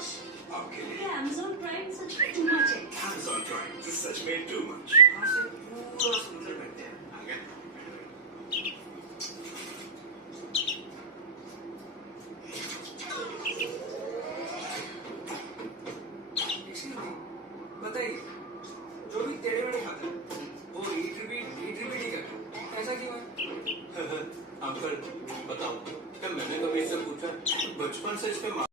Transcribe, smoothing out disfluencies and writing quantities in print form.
बस आपके लिए। Amazon Prime सच में too much है। Amazon Prime तो सच में too much। वहाँ से पूरा समुद्र मिलते हैं। आगे Excuse me, बताइए, जो भी टेढ़े मेढ़े खाते हैं, वो रीड रिपीट ही करते हैं। ऐसा क्यों है? अंकल बताओ, क्या मैंने कभी इससे पूछा? बचपन से इस पे